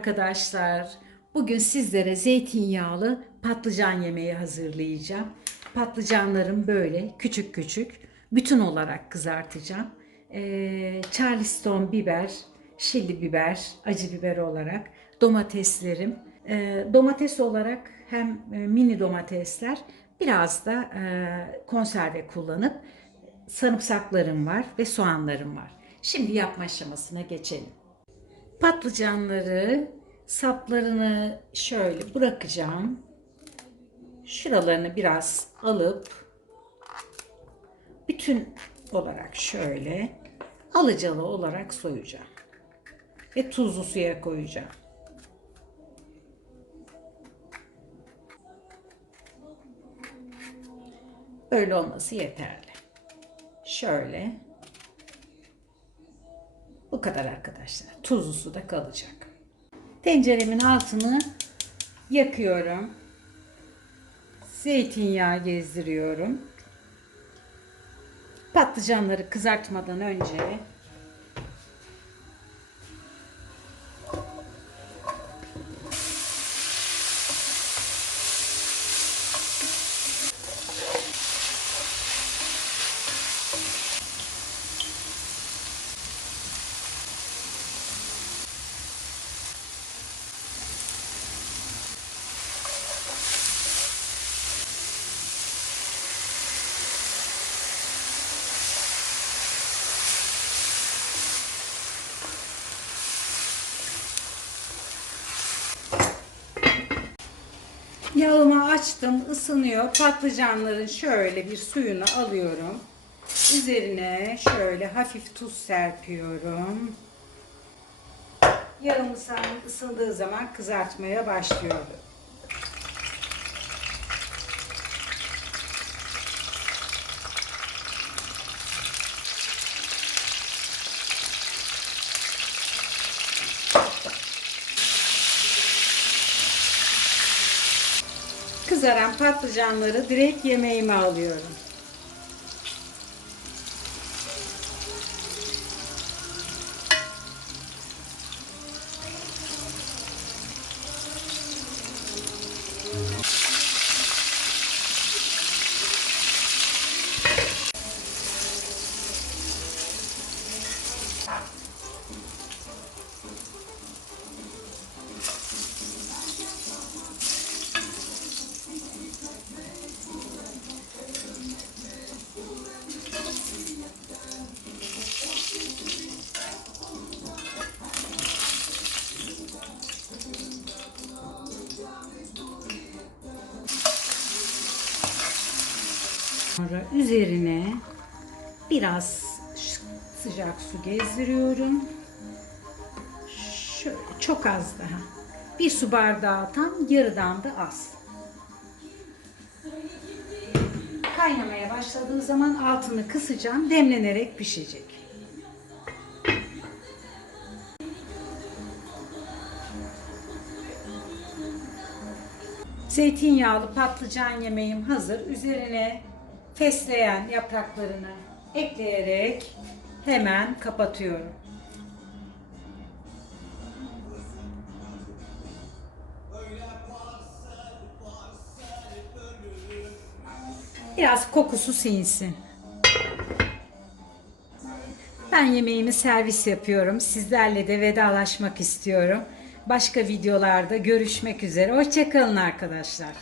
Arkadaşlar, bugün sizlere zeytinyağlı patlıcan yemeği hazırlayacağım. Patlıcanlarım böyle küçük küçük bütün olarak kızartacağım. Ee, Charleston biber, şilli biber, acı biber olarak domateslerim. Ee, domates olarak hem e, mini domatesler biraz da e, konserve kullanıp sarımsaklarım var ve soğanlarım var. Şimdi yapma aşamasına geçelim. Patlıcanları saplarını şöyle bırakacağım. Şuralarını biraz alıp bütün olarak şöyle alıcalı olarak soyacağım. Ve tuzlu suya koyacağım. Böyle olması yeterli. Şöyle bu kadar arkadaşlar. Tuzlu suda kalacak. Tenceremin altını yakıyorum. Zeytinyağı gezdiriyorum. Patlıcanları kızartmadan önce Yağımı açtım, ısınıyor. Patlıcanların şöyle bir suyunu alıyorum. Üzerine şöyle hafif tuz serpiyorum. Yağım ısın- ısındığı zaman kızartmaya başlıyorum. Kızaran patlıcanları direkt yemeğime alıyorum. Sonra üzerine biraz sıcak su gezdiriyorum. Şöyle çok az daha. Bir su bardağı tam, yarıdan da az. Kaynamaya başladığı zaman altını kısacağım. Demlenerek pişecek. Zeytinyağlı patlıcan yemeğim hazır. Üzerine fesleğen yapraklarını ekleyerek hemen kapatıyorum. Biraz kokusu sinsin. Ben yemeğimi servis yapıyorum. Sizlerle de vedalaşmak istiyorum. Başka videolarda görüşmek üzere. Hoşçakalın arkadaşlar.